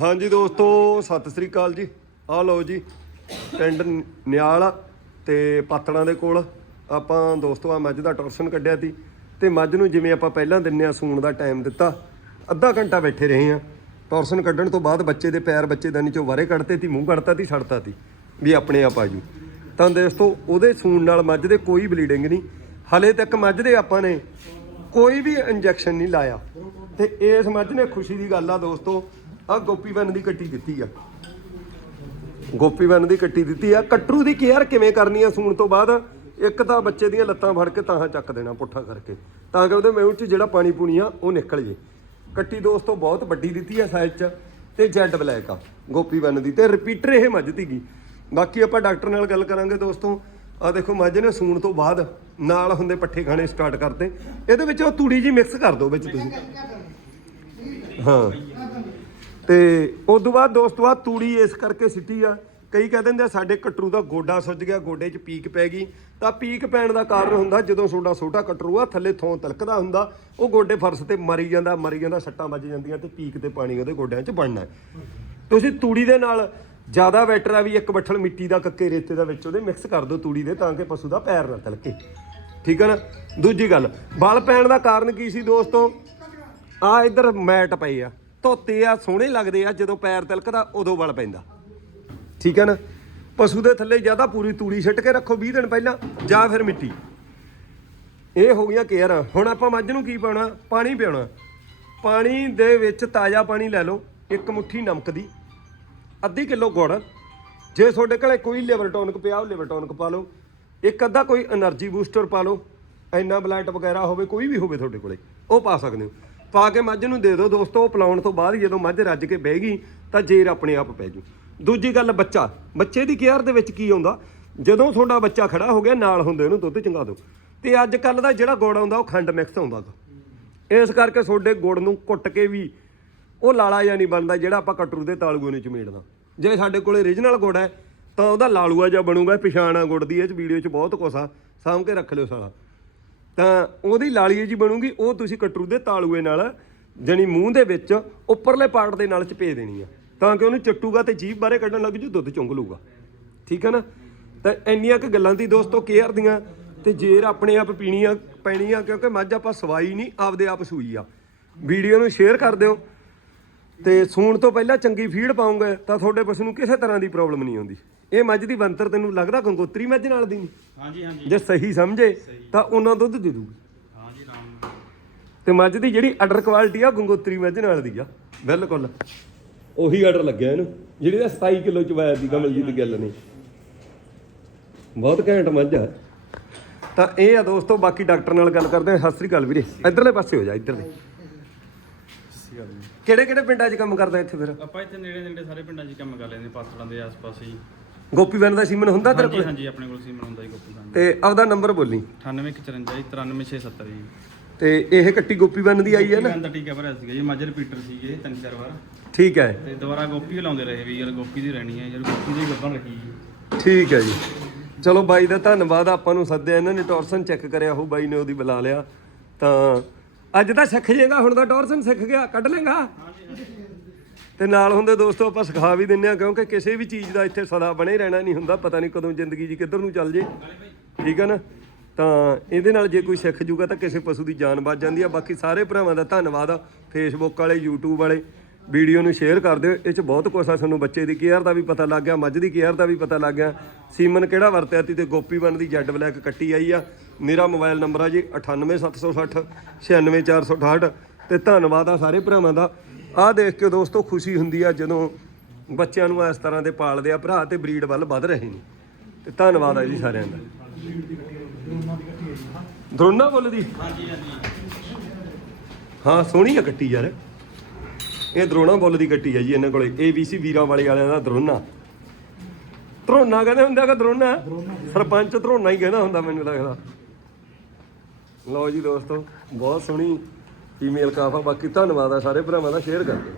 ਹਾਂਜੀ ਦੋਸਤੋ, ਸਤਿ ਸ੍ਰੀ ਅਕਾਲ ਜੀ। ਆ ਲਓ ਜੀ, ਪਿੰਡ ਨਿਆਲ ਤੇ ਪਾਤੜਾਂ ਦੇ ਕੋਲ ਆਪਾਂ ਦੋਸਤੋ ਆ ਮੱਝ ਦਾ ਟੋਰਸਨ ਕੱਢਿਆ ਸੀ ਤੇ ਮੱਝ ਨੂੰ ਜਿਵੇਂ ਆਪਾਂ ਪਹਿਲਾਂ ਦਿੰਨੇ ਆ ਸੂਣ ਦਾ ਟਾਈਮ ਦਿੱਤਾ, ਅੱਧਾ ਘੰਟਾ ਬੈਠੇ ਰਹੇ ਆ ਟੋਰਸਨ ਕੱਢਣ ਤੋਂ ਬਾਅਦ ਬੱਚੇ ਦੇ ਪੈਰ ਬੱਚੇ ਦਾਨੀ ਚੋਂ ਵਾਰੇ ਕੱਢਤੇ ਤੀ ਮੂੰਹ ਕੱਢਤਾ ਤੀ ਛੱਡਤਾ ਤੀ ਵੀ ਆਪਣੇ ਆਪ ਆਜੂ। ਤਾਂ ਦੋਸਤੋ, ਉਹਦੇ ਸੂਣ ਨਾਲ ਮੱਝ ਦੇ ਕੋਈ ਬਲੀਡਿੰਗ ਨਹੀਂ। ਹਲੇ ਤੱਕ ਮੱਝ ਦੇ ਆਪਾਂ ਨੇ ਕੋਈ ਵੀ ਇੰਜੈਕਸ਼ਨ ਨਹੀਂ ਲਾਇਆ। ਤੇ ਇਸ ਮੱਝ ਨੇ ਖੁਸ਼ੀ ਦੀ ਗੱਲ ਆ ਦੋਸਤੋ ਆ ਗੋਪੀ ਵਨ ਦੀ ਕੱਟੀ ਦਿੱਤੀ ਆ। ਗੋਪੀ ਵਨ ਦੀ ਕੱਟੀ ਦਿੱਤੀ ਆ। ਕਟਰੂ ਦੀ ਕੇਅਰ ਕਿਵੇਂ ਕਰਨੀ ਆ ਸੂਣ ਤੋਂ ਬਾਅਦ? ਇੱਕ ਤਾਂ ਬੱਚੇ ਦੀਆਂ ਲੱਤਾਂ ਫੜ ਕੇ ਤਾਂ ਚੱਕ ਦੇਣਾ ਪੁੱਠਾ ਕਰਕੇ। ਤਾਂ ਕਿ ਉਹਦੇ ਮੂੰਹ 'ਚ ਜਿਹੜਾ ਪਾਣੀ ਪੂਣੀ ਆ, ਉਹ ਨਿਕਲ ਜੇ। ਕੱਟੀ ਦੋਸਤੋ ਬਹੁਤ ਵੱਡੀ ਦਿੱਤੀ ਆ ਸਾਈਜ਼ 'ਚ ਤੇ ਜੈਡ ਬਲੈਕ ਆ ਗੋਪੀ ਵਨ ਦੀ। ਤੇ ਰਿਪੀਟਰ ਇਹ ਮੱਝ ਤੀਗੀ ਬਾਕੀ ਆਪਾਂ ਡਾਕਟਰ ਨਾਲ ਗੱਲ ਕਰਾਂਗੇ ਦੋਸਤੋ। ਆ ਦੇਖੋ ਮੱਝ ਨੇ ਸੂਣ ਤੋਂ ਬਾਅਦ ਨਾਲ ਹੁੰਦੇ ਪੱਠੇ ਖਾਣੇ ਸਟਾਰਟ ਕਰਤੇ। ਇਹਦੇ ਵਿੱਚ ਉਹ ਤੂੜੀ ਜੀ ਮਿਕਸ ਕਰ ਦਿਓ ਵਿੱਚ ਤੁਸੀਂ। ਹਾਂ। ਤੇ ਉਸ ਤੋਂ ਬਾਅਦ ਦੋਸਤੋ ਆ ਤੂੜੀ ਇਸ ਕਰਕੇ ਸਿੱਟੀ ਆ, ਕਈ ਕਹਿ ਦਿੰਦੇ ਆ ਸਾਡੇ ਕਟਰੂ ਦਾ ਗੋਡਾ ਸੁੱਜ ਗਿਆ, ਗੋਡੇ 'ਚ ਪੀਕ ਪੈ ਗਈ। ਤਾਂ ਪੀਕ ਪੈਣ ਦਾ ਕਾਰਨ ਹੁੰਦਾ, ਜਦੋਂ ਤੁਹਾਡਾ ਛੋਟਾ ਕਟਰੂ ਆ, ਥੱਲੇ ਥੋਂ ਤਲਕਦਾ ਹੁੰਦਾ, ਉਹ ਗੋਡੇ ਫਰਸ਼ ਤੇ ਮਰੀ ਜਾਂਦਾ ਮਰੀ ਜਾਂਦਾ, ਸੱਟਾਂ ਵੱਜ ਜਾਂਦੀਆਂ ਤੇ ਪੀਕ ਤੇ ਪਾਣੀ ਉਹਦੇ ਗੋਡਿਆਂ 'ਚ ਬਣਨਾ ਹੈ। ਤੁਸੀਂ ਤੂੜੀ ਦੇ ਨਾਲ ਜ਼ਿਆਦਾ ਬੈਟਰ ਆ ਵੀ ਇੱਕ ਬੱਠਲ ਮਿੱਟੀ ਦਾ ਕੱਕੇ ਰੇਤੇ ਦਾ ਵਿੱਚ ਉਹਦੇ ਮਿਕਸ ਕਰ ਦਿਓ ਤੂੜੀ ਦੇ, ਤਾਂ ਕਿ ਪਸ਼ੂ ਦਾ ਪੈਰ ਨਾ ਤਲਕੇ। ਠੀਕ ਹੈ ਨਾ? ਦੂਜੀ ਗੱਲ, ਬਲ ਪੈਣ ਦਾ ਕਾਰਨ ਕੀ ਸੀ ਦੋਸਤੋ? ਆ ਇੱਧਰ ਮੈਟ ਪਏ ਆ। ਧੋਤੇ ਆ, ਸੋਹਣੇ ਲੱਗਦੇ ਆ, ਜਦੋਂ ਪੈਰ ਤਿਲਕਦਾ ਉਦੋਂ ਵਲ ਪੈਂਦਾ। ਠੀਕ ਹੈ ਨਾ? ਪਸ਼ੂ ਦੇ ਥੱਲੇ ਜ਼ਿਆਦਾ ਪੂਰੀ ਤੂੜੀ ਛੱਟ ਕੇ ਰੱਖੋ 20 ਦਿਨ ਪਹਿਲਾਂ, ਜਾਂ ਫਿਰ ਮਿੱਟੀ। ਇਹ ਹੋ ਗਿਆ ਕੇਅਰ। ਹੁਣ ਆਪਾਂ ਮੱਝ ਨੂੰ ਕੀ ਪਾਉਣਾ? ਪਾਣੀ ਪਿਆਉਣਾ। ਪਾਣੀ ਦੇ ਵਿੱਚ ਤਾਜ਼ਾ ਪਾਣੀ ਲੈ ਲਓ, ਇੱਕ ਮੁੱਠੀ ਨਮਕ ਦੀ, ਅੱਧੀ ਕਿਲੋ ਗੁੜ। ਜੇ ਤੁਹਾਡੇ ਕੋਲੇ ਕੋਈ ਲਿਵਰ ਟੋਨਿਕ ਪਿਆ, ਉਹ ਲਿਵਰ ਟੋਨਿਕ ਪਾ ਲਓ। ਇੱਕ ਅੱਧਾ ਕੋਈ એનર્ਜੀ ਬੂਸਟਰ ਪਾ ਲਓ। ਐਨਾ ਬਲੈਂਟ ਵਗੈਰਾ ਹੋਵੇ, ਕੋਈ ਵੀ ਹੋਵੇ ਤੁਹਾਡੇ ਕੋਲੇ, ਉਹ ਪਾ ਸਕਦੇ ਹੋ। ਪਾ ਕੇ ਮੱਝ ਨੂੰ ਦੇ ਦਿਓ ਦੋਸਤੋ, ਉਹ ਪਿਲਾਉਣ ਤੋਂ ਬਾਅਦ ਜਦੋਂ ਮੱਝ ਰੱਜ ਕੇ ਬਹਿ ਗਈ, ਤਾਂ ਜੇਰ ਆਪਣੇ ਆਪ ਪੈ ਜੂ। ਦੂਜੀ ਗੱਲ ਬੱਚਾ, ਬੱਚੇ ਦੀ ਕੇਅਰ ਦੇ ਵਿੱਚ ਕੀ ਆਉਂਦਾ? ਜਦੋਂ ਤੁਹਾਡਾ ਬੱਚਾ ਖੜਾ ਹੋ ਗਿਆ, ਨਾਲ ਹੁੰਦੇ ਉਹਨੂੰ ਦੁੱਧ ਚੰਗਾ ਦਿਓ। ਤੇ ਅੱਜ ਕੱਲ ਦਾ ਜਿਹੜਾ ਗੁੜ ਆਉਂਦਾ, ਉਹ ਖੰਡ ਮਿਕਸ ਆਉਂਦਾ ਗਾ। ਇਸ ਕਰਕੇ ਤੁਹਾਡੇ ਗੁੜ ਨੂੰ ਕੁੱਟ ਕੇ ਵੀ ਉਹ ਲਾਲਾ ਜਿਹਾ ਨਹੀਂ ਬਣਦਾ, ਜਿਹੜਾ ਆਪਾਂ ਕਟਰੂ ਦੇ ਤਾਲੂਏ ਨੂੰ ਚਮੇੜਦਾ। ਜੇ ਸਾਡੇ ਕੋਲੇ origignal ਗੁੜ ਹੈ, ਤਾਂ ਉਹਦਾ ਲਾਲੂਆ ਜਿਹਾ ਬਣੂਗਾ, ਪਿਛਾਣਾ ਗੁੜ ਦੀ, ਇਹ ਚ ਵੀਡੀਓ 'ਚ ਬਹੁਤ ਕੁਛ ਆ। ਸਾਂਭ ਕੇ ਰੱਖ ਲਿਓ ਸਾਲਾ। ਤਾਂ ਉਹਦੀ ਲਾਲੀਏ ਜੀ ਬਣੂਗੀ, ਉਹ ਤੁਸੀਂ ਕਟਰੂ ਦੇ ਤਾਲੂਏ ਨਾਲ, ਜਣੀ ਮੂੰਹ ਦੇ ਵਿੱਚ ਉੱਪਰਲੇ ਪਾਰਟ ਦੇ ਨਾਲ ਚਪੇ ਦੇਣੀ ਆ। ਤਾਂ ਕਿ ਉਹਨੂੰ ਚੱਟੂਗਾ ਤੇ ਜੀਭ ਬਾਰੇ ਕੱਢਣ ਲੱਗ ਜੂ, ਦੁੱਧ ਚੁੰਗ ਲੂਗਾ। ਠੀਕ ਹੈ ਨਾ? ਤਾਂ ਇੰਨੀਆਂ ਕੁ ਗੱਲਾਂ ਦੀ ਦੋਸਤੋ ਕੇਅਰ ਦੀਆਂ, ਤੇ ਜੇਰ ਆਪਣੇ ਆਪ ਪੀਣੀ ਆ, ਪੈਣੀ ਆ, ਕਿਉਂਕਿ ਮੱਝ ਆਪਾਂ ਸਵਾਈ ਨਹੀਂ, ਆਪਦੇ ਆਪ ਸੂਈ ਆ। ਵੀਡੀਓ ਨੂੰ ਸ਼ੇਅਰ ਕਰ ਦਿਓ। ਤੇ ਸੂਣ ਤੋਂ ਪਹਿਲਾਂ ਚੰਗੀ ਫੀਡ ਪਾਉਂਗੇ ਤਾਂ ਤੁਹਾਡੇ ਪਸ਼ੂ ਨੂੰ ਕਿਸੇ ਤਰ੍ਹਾਂ ਦੀ ਪ੍ਰੋਬਲਮ ਨਹੀਂ ਆਉਂਦੀ। ਇਹ ਮੱਝ ਦੀ ਬੰਤਰ ਤੈਨੂੰ ਲੱਗਦਾ ਗੰਗੋਤਰੀ ਮੱਝ ਨਾਲ ਦੀ ਨਹੀਂ? ਹਾਂਜੀ ਹਾਂਜੀ। ਜੇ ਸਹੀ ਸਮਝੇ ਤਾਂ ਉਹਨਾਂ ਦੁੱਧ ਦੇ ਦੂਗੀ। ਹਾਂਜੀ ਰਾਮ ਤੇ ਮੱਝ ਦੀ ਜਿਹੜੀ ਆਰਡਰ ਕੁਆਲਿਟੀ ਆ ਗੰਗੋਤਰੀ ਮੱਝ ਨਾਲ ਦੀ ਆ। ਬਿਲਕੁਲ। ਉਹੀ ਆਰਡਰ ਲੱਗਿਆ ਇਹਨੂੰ। ਜਿਹੜੀ ਦਾ 27 ਕਿਲੋ ਚ ਵਾਇਆ ਦੀ ਕਮਲਜੀਤ ਗਿੱਲ ਨੇ। ਬਹੁਤ ਘੈਂਟ ਮੱਝ ਆ। ਤਾਂ ਇਹ ਆ ਦੋਸਤੋ ਬਾਕੀ ਡਾਕਟਰ ਨਾਲ ਗੱਲ ਕਰਦੇ ਆ ਸਤਿ ਸ੍ਰੀ ਅਕਾਲ ਵੀਰੇ। ਇਧਰਲੇ ਪਾਸੇ ਹੋ ਜਾ ਇਧਰਲੇ। ਕਿਹੜੇ ਕਿਹੜੇ ਪਿੰਡਾਂ 'ਚ ਕੰਮ ਕਰਦਾ ਇੱਥੇ ਫਿਰ? ਆਪਾਂ ਇੱਥੇ ਨੇੜੇ ਨੇੜੇ ਸਾਰੇ ਪਿੰਡਾਂ 'ਚ ਕੰਮ ਕਰ ਲੈਂਦੇ ਪਾਤੜਾਂ ਦੇ ਆਸ-ਪਾਸ ਹੀ। ਗੋਪੀ ਵੈਨ ਦਾ ਸੀਮਨ ਹੁੰਦਾ ਤੇਰੇ ਹਾਂਜੀ ਕੋਲ? ਹਾਂਜੀ ਆਪਣੇ ਕੋਲ ਸੀਮਨ ਹੁੰਦਾ ਜੀ ਗੋਪੀ ਦਾ। ਤੇ ਆਪਦਾ ਨੰਬਰ ਬੋਲੀ। 9854 93670 ਜੀ ਤੇ ਇਹ ਕੱਟੀ ਗੋਪੀ ਵੈਨ ਦੀ ਆਈ ਹੈ ਨਾ? ਦਾ ਟੀਕਾ ਭਰਿਆ ਸੀਗਾ ਜੀ ਮਾਜਰ ਰਿਪੀਟਰ ਸੀਗੇ ਤਿੰਨ ਚਾਰ ਵਾਰ। ਠੀਕ ਹੈ। ਤੇ ਦੁਬਾਰਾ ਗੋਪੀ ਲਾਉਂਦੇ ਰਹੇ ਵੀ ਯਾਰ ਗੋਪੀ ਦੀ ਰਹਿਣੀ ਹੈ ਯਾਰ ਗੋਪੀ ਦੀ ਗੱਭਣ ਰੱਖੀ ਜੀ ਠੀਕ ਹੈ ਜੀ। ਚਲੋ ਬਾਈ ਦਾ ਧੰਨਵਾਦ ਆਪਾਂ ਨੂੰ ਸੱਦਿਆ ਇਹਨਾਂ ਨੇ ਟੌਰਸਨ ਚੈੱਕ ਕਰਿਆ ਉਹ ਬਾਈ ਨੇ ਉਹਦੀ ਬੁਲਾ ਲਿਆ। ਤਾਂ ਅੱਜ ਤਾਂ ਸਿੱਖ ਜੇਗਾ, ਹੁਣ ਤਾਂ ਟੌਰਸਨ ਸਿੱਖ ਗਿਆ, ਕੱਢ ਲੇਗਾ ਤੇ ਨਾਲ ਹੁੰਦੇ ਦੋਸਤੋ, ਆਪਾਂ ਸਿਖਾ ਵੀ ਦਿੰਨੇ ਆ, ਕਿਉਂਕਿ ਕਿਸੇ ਵੀ ਚੀਜ਼ ਦਾ ਇੱਥੇ ਸਦਾ ਬਣੇ ਰਹਿਣਾ ਨਹੀਂ ਹੁੰਦਾ, ਪਤਾ ਨਹੀਂ ਕਦੋਂ ਜ਼ਿੰਦਗੀ ਜੀ ਕਿੱਧਰ ਨੂੰ ਚੱਲ ਜੇ। ਠੀਕ ਹੈ ਨਾ? ਤਾਂ ਇਹਦੇ ਨਾਲ ਜੇ ਕੋਈ ਸਿੱਖ ਜੂਗਾ, ਤਾਂ ਕਿਸੇ ਪਸ਼ੂ ਦੀ ਜਾਨ ਬਚ ਜਾਂਦੀ ਆ। ਬਾਕੀ ਸਾਰੇ ਭਰਾਵਾਂ ਦਾ ਧੰਨਵਾਦ ਆ ਫੇਸਬੁੱਕ ਵਾਲੇ, YouTube ਵਾਲੇ। ਵੀਡੀਓ ਨੂੰ ਸ਼ੇਅਰ ਕਰ ਦਿਓ। ਇਹ ਚ ਬਹੁਤ ਕੁਛ ਆ ਤੁਹਾਨੂੰ ਬੱਚੇ ਦੀ ਕੇਅਰ ਦਾ ਵੀ ਪਤਾ ਲੱਗ ਗਿਆ ਮੱਝ ਦੀ ਕੇਅਰ ਦਾ ਵੀ ਪਤਾ ਲੱਗ ਗਿਆ। ਸੀਮਨ ਕਿਹੜਾ ਵਰਤਿਆ ਤੀ ਤੇ ਗੋਪੀ ਬਨ ਦੀ ਜੈਡ ਬਲੈਕ ਕੱਟੀ ਆਈ ਆ। ਮੇਰਾ ਮੋਬਾਈਲ ਨੰਬਰ ਆ ਜੀ 98760 96468 ਤੇ ਧੰਨਵਾਦ ਆ ਸਾਰੇ ਭਰਾਵਾਂ ਦਾ। ਆਹ ਦੇਖ ਕੇ ਦੋਸਤੋ ਖੁਸ਼ੀ ਹੁੰਦੀ ਆ ਜਦੋਂ ਬੱਚਿਆਂ ਨੂੰ ਇਸ ਤਰ੍ਹਾਂ ਦੇ ਪਾਲਦੇ ਆ ਭਰਾ ਤੇ ਬਰੀਡ ਵੱਲ ਵੱਧ ਰਹੇ ਨੇ। ਤੇ ਧੰਨਵਾਦ ਆ ਜੀ ਸਾਰਿਆਂ ਦਾ। ਦਰੋਨਾ ਬੋਲਦੀ? ਹਾਂਜੀ ਹਾਂਜੀ। ਹਾਂ ਸੋਹਣੀ ਆ ਕੱਟੀ ਯਾਰ। ਇਹ ਦਰੋਣਾ ਬੁੱਲ ਦੀ ਕੱਟੀ ਆ ਜੀ ਇਹਨਾਂ ਕੋਲੇ। ABC ਵੀਰਾਂ ਵਾਲੇ ਵਾਲਿਆਂ ਦਾ ਦਰੋਨਾ ਧਰੋਨਾ ਕਹਿੰਦੇ ਹੁੰਦਾ ਕਿ ਦਰੋਨਾ ਸਰਪੰਚ ਧਰੋਨਾ ਹੀ ਕਹਿੰਦਾ ਹੁੰਦਾ ਮੈਨੂੰ ਲੱਗਦਾ। ਲਓ ਜੀ ਦੋਸਤੋ ਬਹੁਤ ਸੋਹਣੀ ਈਮੇਲ ਕਾਫਾ ਬਾਕੀ ਧੰਨਵਾਦ ਆ ਸਾਰੇ ਭਰਾਵਾਂ ਦਾ ਸ਼ੇਅਰ ਕਰਦੇ